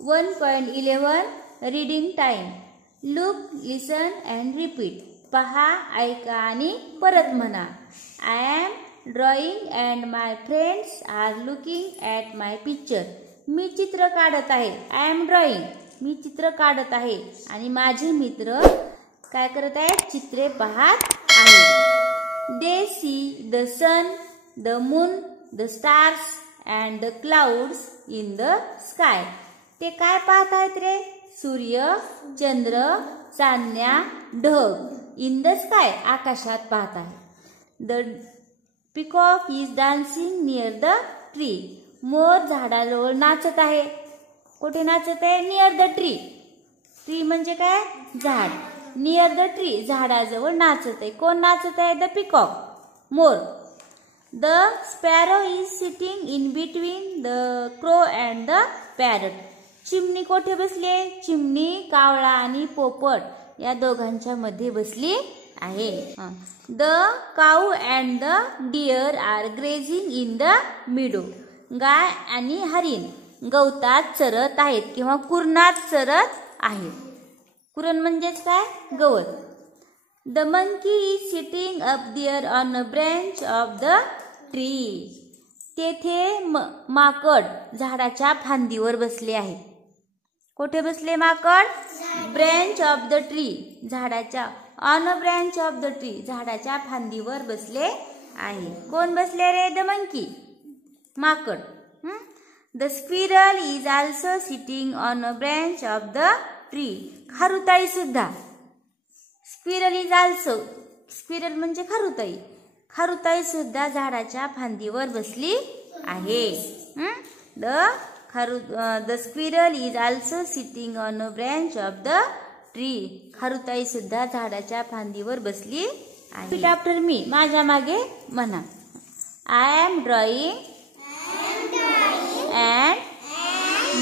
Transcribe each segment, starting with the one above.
1.11 reading time. Look, listen and repeat. पहा, ऐका आणि परत म्हणा. I am drawing and my friends are looking at my picture. मी चित्र काढत आहे. I am drawing. मी चित्र काढत आहे आणि माझे मित्र काय करत आहेत? चित्रे पाहत आहेत. They see the sun, the moon, the stars and the clouds in the sky. ते काय पाहत आहेत रे? सूर्य, चंद्र, चांदण्या, ढग इन द स्काय, आकाशात पाहत आहे. The peacock is dancing near the tree. मोर झाडाजवळ नाचत आहे. कुठे नाचत आहे? Near the tree. ट्री म्हणजे काय? झाड. नियर द ट्री, झाडाजवळ नाचत आहे. कोण नाचत आहे? The peacock, more. The sparrow is sitting in between the crow and the parrot. चिमणी कोठे बसली? चिमणी, कावळा आणि पोपट या दोघांच्या मध्ये बसली आहे. The cow and the deer are grazing in the meadow. गाय आणि हरिण गवतात चरत आहेत किंवा कुरणात चरत आहेत. कुरण म्हणजेच काय? गवत. The monkey is sitting up there on a branch of the tree. तेथे माकड झाडाच्या फांदीवर बसले आहे. कोठे बसले माकड? ब्रँच ऑफ द ट्री, झाडाच्या. On a branch of the tree, झाडाच्या फांदीवर बसले आहे. कोण बसले रे? द मंकी, माकड. The squirrel is also sitting on a branch of the tree. खारुताई सुद्धा. स्क्विरल इज ऑल्सो, स्क्विरल म्हणजे खारुताई. खारुताई सुद्धा झाडाच्या फांदीवर बसली आहे. The squirrel is also sitting on a branch of the tree. खारुताई सुद्धा झाडाच्या फांदीवर बसली आहे. रिपीट आफ्टर मी, माझ्या मागे म्हणा. I am drawing and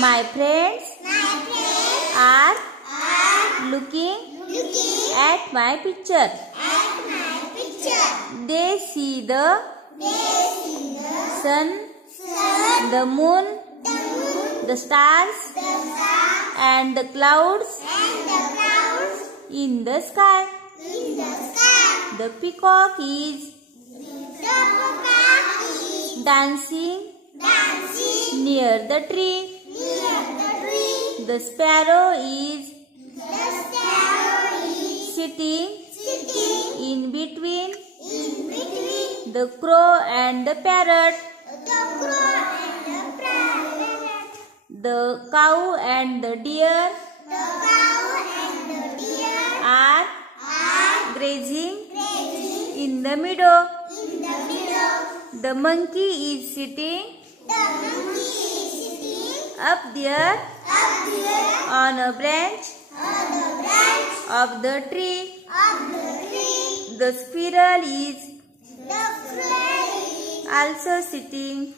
my friends are looking at my picture. They see the sun, the moon, the stars and the clouds in the sky. The peacock is dancing near the tree. The sparrow is sitting in between the crow and the parrot. The cow and the deer are grazing in the meadow. The monkey is sitting up there on a branch of the tree. The squirrel is also sitting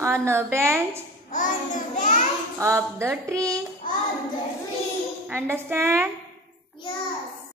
on a branch of the tree. Understand?